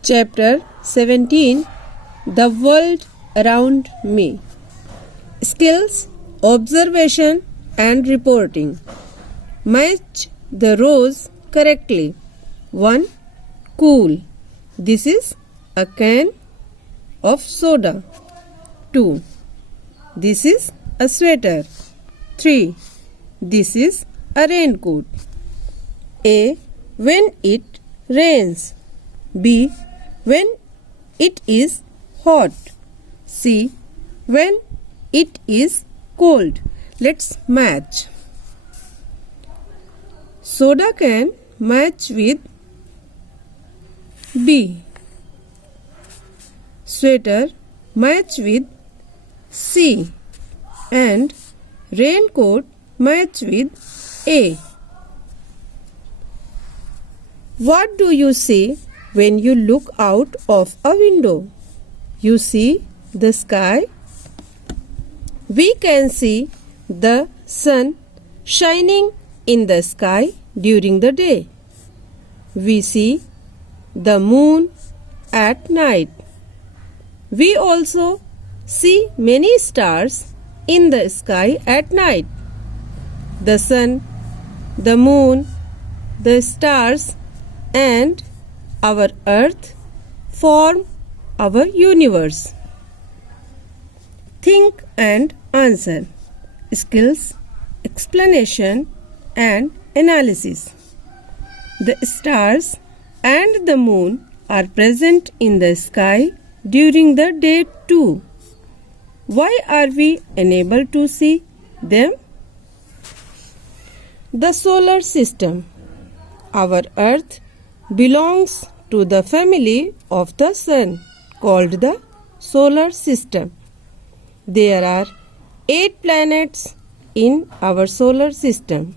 Chapter 17 The World Around Me. Skills, Observation and Reporting. Match the rows correctly. 1. Cool. This is a can of soda. 2. This is a sweater. 3. This is a raincoat. A. When it rains. B. When it is hot. C. When it is cold. Let's match. Soda can match with B. Sweater match with C. And raincoat match with A. What do you see when you look out of a window? You see the sky. We can see the sun shining in the sky during the day. We see the moon at night. We also see many stars in the sky at night. The sun, the moon, the stars, and our earth form our universe. Think and answer. Skills, explanation and analysis. The stars and the moon are present in the sky during the day too. Why are we unable to see them? The solar system. Our earth belongs to the family of the sun called the solar system. There are 8 planets in our solar system: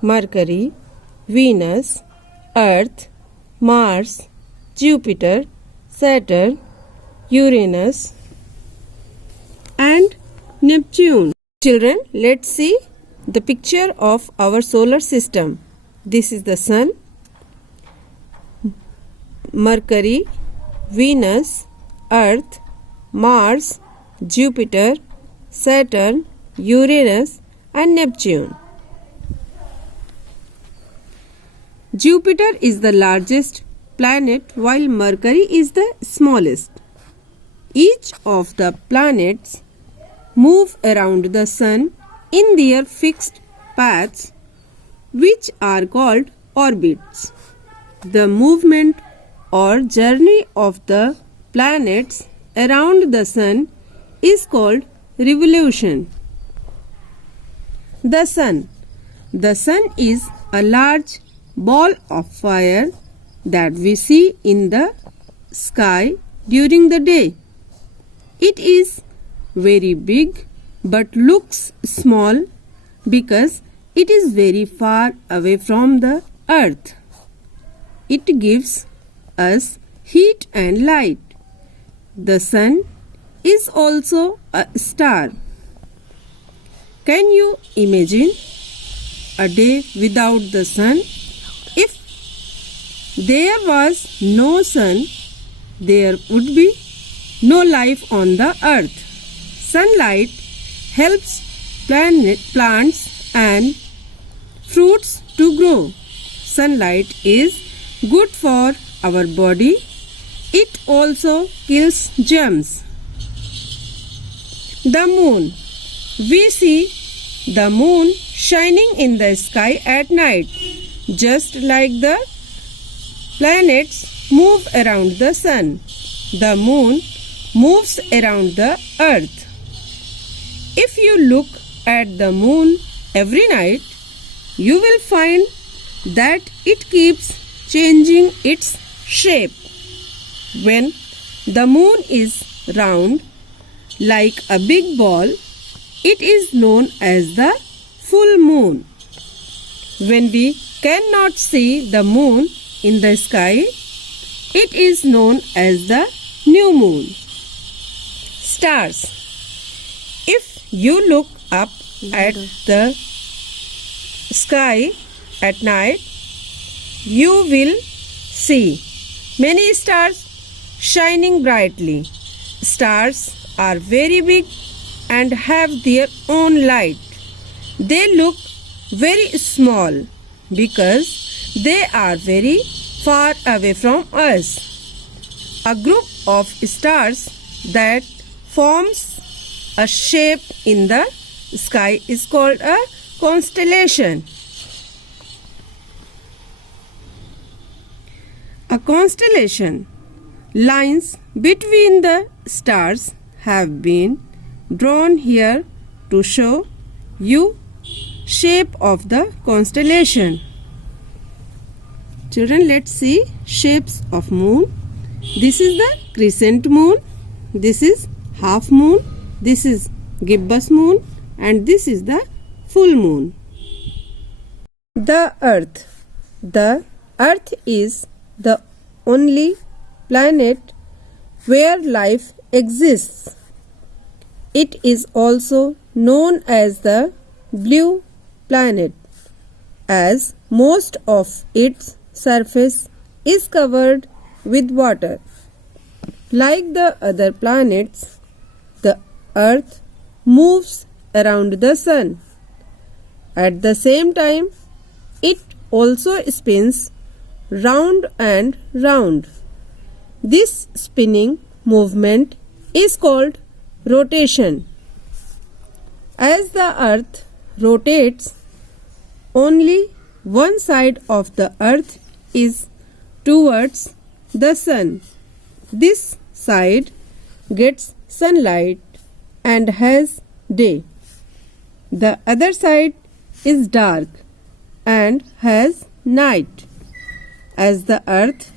Mercury, Venus, Earth, Mars, Jupiter, Saturn, Uranus and Neptune. Children, let's see the picture of our solar system. This is the sun, Mercury, Venus, Earth, Mars, Jupiter, Saturn, Uranus and Neptune. Jupiter is the largest planet while Mercury is the smallest. Each of the planets move around the sun in their fixed paths, which are called orbits. The movement or journey of the planets around the sun is called revolution. The sun. The sun is a large ball of fire that we see in the sky during the day. It is very big but looks small because it is very far away from the earth. It gives us heat and light. The sun is also a star. Can you imagine a day without the sun? If there was no sun, there would be no life on the earth. Sunlight helps plants and fruits to grow. Sunlight is good for our body. It also kills germs. The moon. We see the moon shining in the sky at night, just like the planets move around the sun. The moon moves around the earth. If you look at the moon every night, you will find that it keeps changing its shape. When the moon is round, like a big ball, it is known as the full moon. When we cannot see the moon in the sky, it is known as the new moon. Stars. If you look up at the sky at night, you will see many stars shining brightly. Stars are very big and have their own light. They look very small because they are very far away from us. A group of stars that forms a shape in the sky is called a constellation. A constellation, lines between the stars, have been drawn here to show you shape of the constellation. Children, let's see shapes of moon. This is the crescent moon, this is half moon, this is gibbous moon, and this is the full moon. The earth. The earth is the only planet where life exists. It is also known as the blue planet, as most of its surface is covered with water. Like the other planets, the earth moves around the sun. At the same time, it also spins round and round. This spinning movement is called rotation. As the earth rotates, only one side of the earth is towards the sun. This side gets sunlight and has day. The other side is dark and has night. As the earth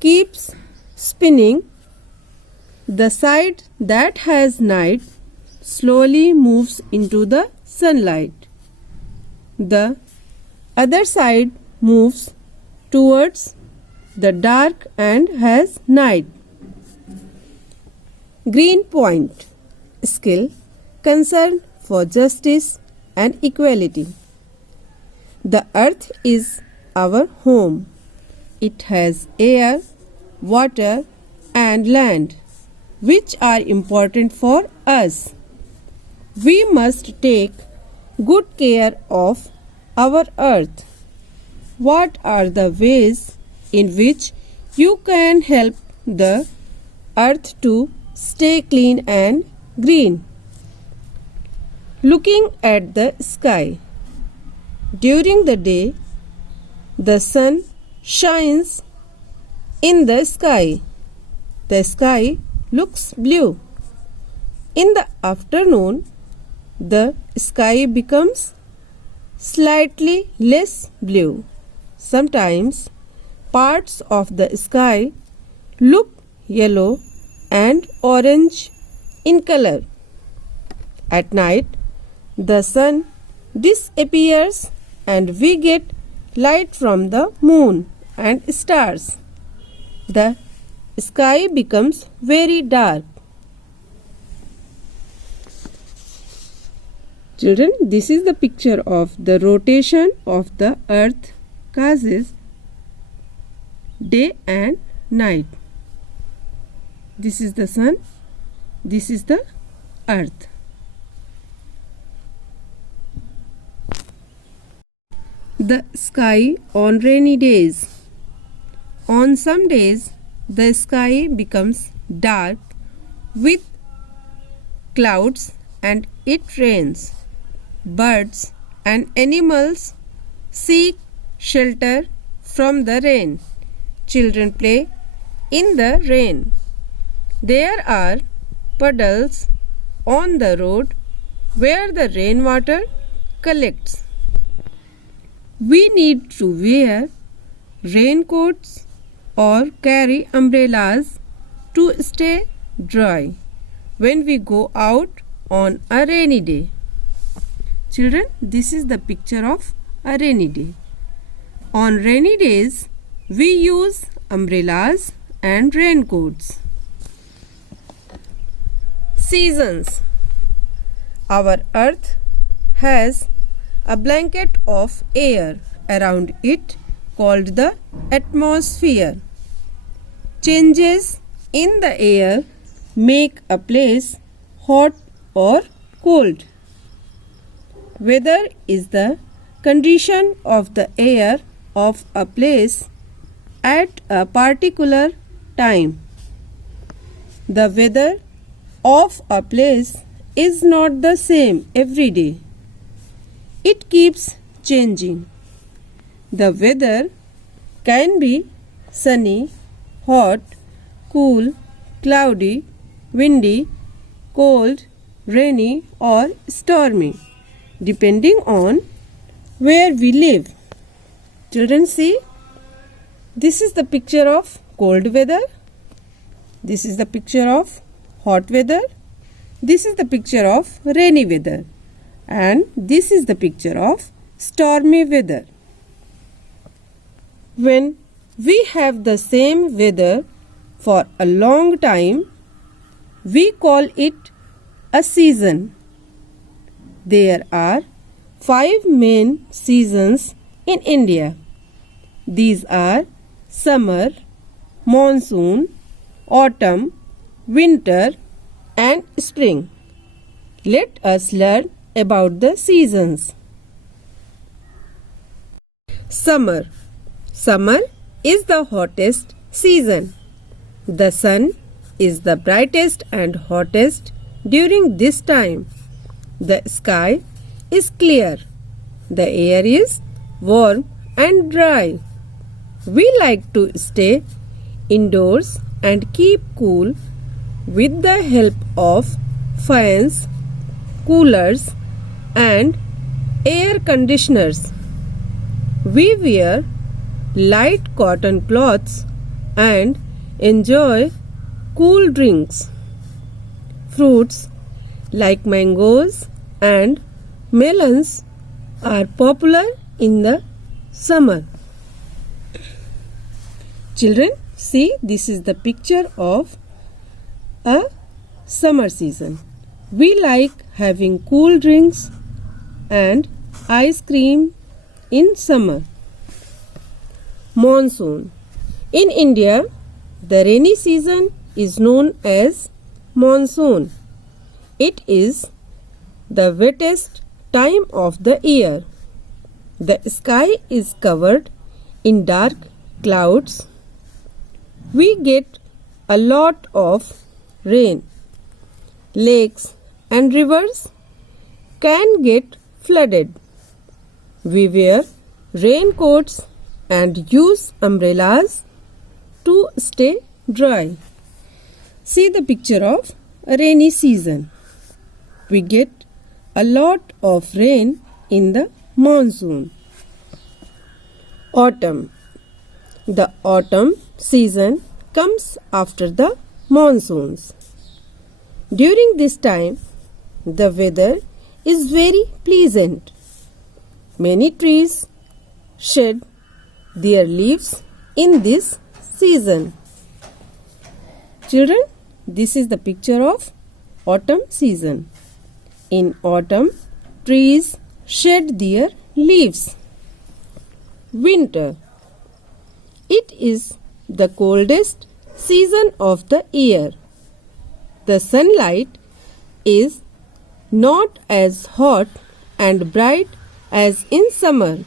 keeps spinning, the side that has night slowly moves into the sunlight. The other side moves towards the dark and has night. Green point. Skill, concern for justice and equality. The earth is our home. It has air, water, and land, which are important for us. We must take good care of our earth. What are the ways in which you can help the earth to stay clean and green? Looking at the sky. During the day, the sun shines in the sky. The sky looks blue. In the afternoon, the sky becomes slightly less blue. Sometimes parts of the sky look yellow and orange in color. At night, the sun disappears and we get light from the moon and stars. The sky becomes very dark. Children, this is the picture of the rotation of the earth causes day and night. This is the sun, this is the earth. The sky on rainy days. On some days, the sky becomes dark with clouds and it rains. Birds and animals seek shelter from the rain. Children play in the rain. There are puddles on the road where the rainwater collects. We need to wear raincoats or carry umbrellas to stay dry when we go out on a rainy day. Children, this is the picture of a rainy day. On rainy days, we use umbrellas and raincoats. Seasons. Our earth has a blanket of air around it called the atmosphere. changes in the air make a place hot or cold. Weather is the condition of the air of a place at a particular time. The weather of a place is not the same every day. It keeps changing. The weather can be sunny, hot, cool, cloudy, windy, cold, rainy, or stormy, depending on where we live. Children, see, this is the picture of cold weather. This is the picture of hot weather. This is the picture of rainy weather. And this is the picture of stormy weather. When we have the same weather for a long time, we call it a season. There are 5 main seasons in India. These are summer, monsoon, autumn, winter, and spring. Let us learn about the seasons. Summer. Summer is the hottest season. The sun is the brightest and hottest during this time. The sky is clear. The air is warm and dry. We like to stay indoors and keep cool with the help of fans, coolers, and air conditioners. We wear light cotton cloths and enjoy cool drinks. Fruits like mangoes and melons are popular in the summer. Children, see, this is the picture of a summer season. We like having cool drinks and ice cream in summer. Monsoon. In India, the rainy season is known as monsoon. It is the wettest time of the year. The sky is covered in dark clouds. We get a lot of rain. Lakes and rivers can get flooded. We wear raincoats and use umbrellas to stay dry. See the picture of a rainy season. We get a lot of rain in the monsoon. Autumn. The autumn season comes after the monsoons. During this time, the weather is very pleasant. Many trees shed their leaves in this season. Children, this is the picture of autumn season. In autumn, trees shed their leaves. Winter. It is the coldest season of the year. The sunlight is not as hot and bright as in summer.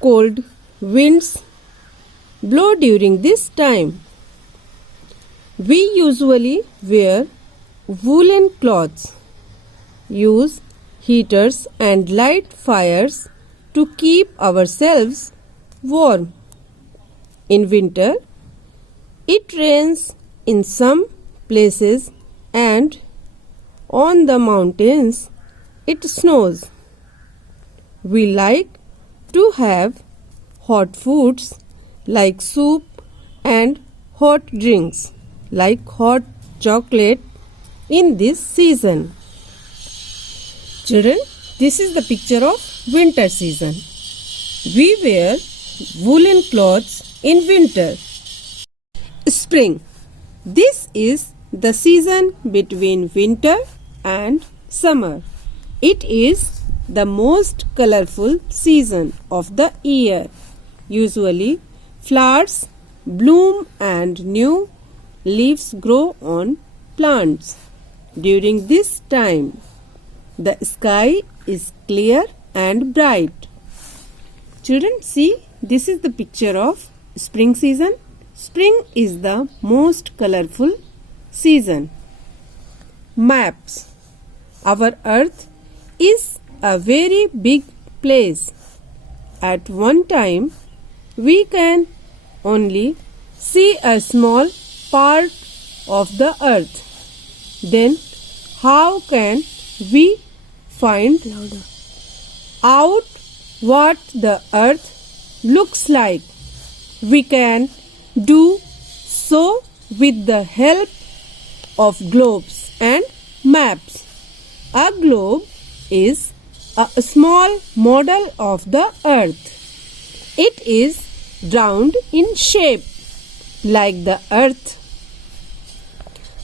Cold winds blow during this time. We usually wear woolen cloths, use heaters and light fires to keep ourselves warm. In winter, it rains in some places and on the mountains it snows. We like to have hot foods like soup and hot drinks like hot chocolate in this season. Children, this is the picture of winter season. We wear woolen clothes in winter. Spring. This is the season between winter and summer. It is the most colorful season of the year. Usually, flowers bloom and new leaves grow on plants. During this time, the sky is clear and bright. Children, see, this is the picture of spring season. Spring is the most colorful season. Maps. Our earth is a very big place. At one time, we can only see a small part of the earth. Then, how can we find out what the earth looks like? We can do so with the help of globes and maps. A globe is a small model of the earth. It is round in shape like the earth.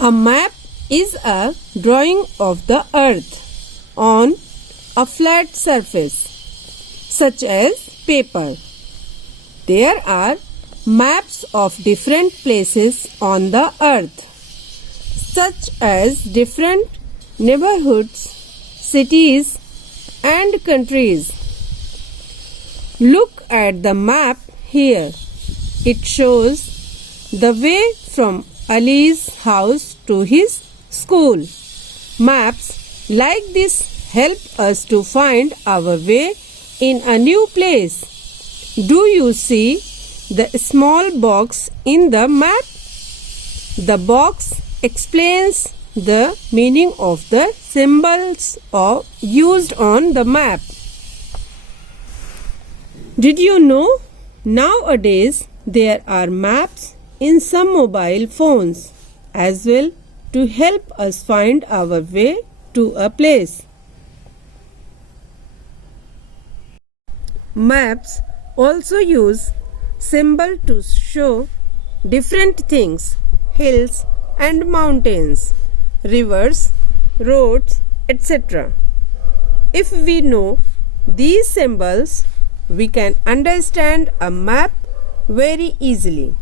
A map is a drawing of the earth on a flat surface such as paper. There are maps of different places on the earth, such as different neighborhoods, cities, and countries. Look at the map here. It shows the way from Ali's house to his school. Maps like this help us to find our way in a new place. Do you see the small box in the map? The box explains the meaning of the symbols used on the map. Did you know nowadays there are maps in some mobile phones as well to help us find our way to a place? Maps also use symbol to show different things: hills and mountains, rivers, roads, etc. If we know these symbols, we can understand a map very easily.